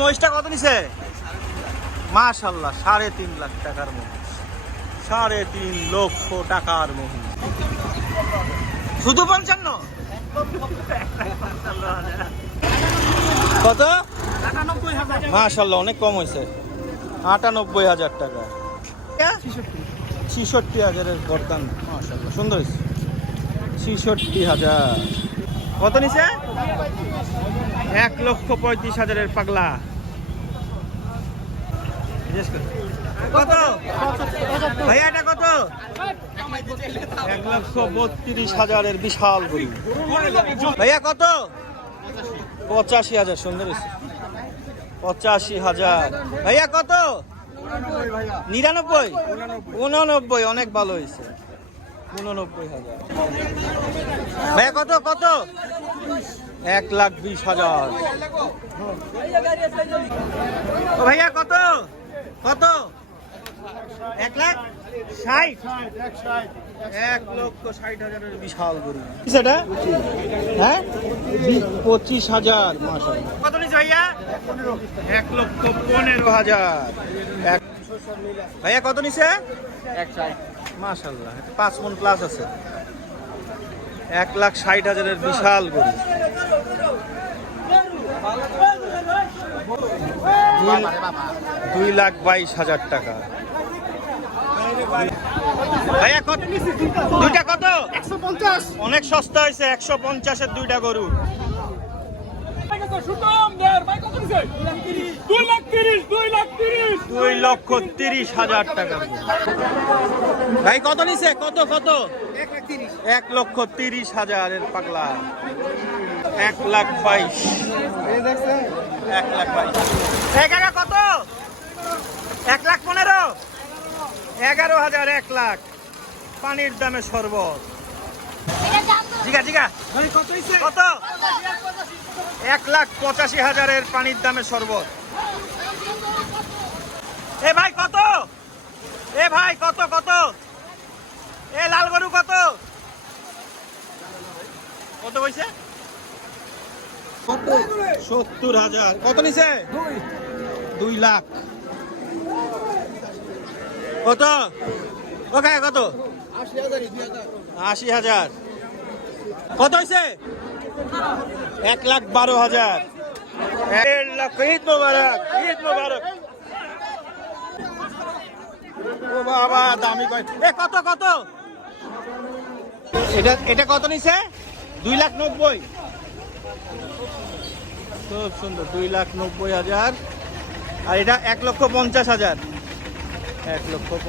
মহিষটা কত নিছে? মাশাআল্লাহ 3.5 লাখ টাকার মহিষ, 3.5 লক্ষ টাকার মহিষ। শুধু 55? কত? মাশাআল্লাহ অনেক কম হয়েছে, 98,000 টাকা। 66,000-এর গরদান, মাশাআল্লাহ সুন্দর হয়েছে। 66,000। কত নিছে? 1,35,000-এর পাগলা। কত ভাইয়া এটা কত? 1,32,000-এর বিশাল গরু। ভাইয়া কত? 85,000। সুন্দর হয়েছে, 85,000। ভাইয়া কত? 99? 89, অনেক ভালো হয়েছে, 89,000। ভাইয়া কত? কত? 1,20,000। ভাইয়া কত? কত? 1,60,000? 1,60,000-এর বিশাল গরু সেটা। হ্যাঁ 25,000। মাশাআল্লাহ। কত নিছে ভাইয়া? 1,15,000। ভাইয়া কত নিছে? 1,60,000। মাশাআল্লাহ 5 মণ প্লাস আছে। 1,60,000-এর বিশাল গরু। 2,22,000 টাকা। ভাইয়া কত? দুইটা কত? 150। অনেক সস্তা হয়েছে, 150-এর দুইটা গরু। 2,30,000 টাকা। ভাই কত নিছে? কত? কত? 1,30,000-এর পাগলা। 1,22,000। 1,22,000। কত? 1,15,000? 11,000। 1 লাখ পানির দামে শরবত। জিগা কত? 1,85,000-এর পানির দামে শরবত। এ ভাই কত? এ ভাই কত? কত? এ লাল গরু কত? কত কইছে? 70,000। কত নিছে? 2 লাখ। কত? ওকে কত? 80,000। কত হয়েছে? 1,12,000। 1.5 লাখ। ঈদ মোবারক, ঈদ মোবারক। ও বাবা দামি কয়। এ কত? কত? এটা কত নিছে? 2,90,000। খুব সুন্দর, 2,90,000। আর এটা 1,50,000। 1,50,000।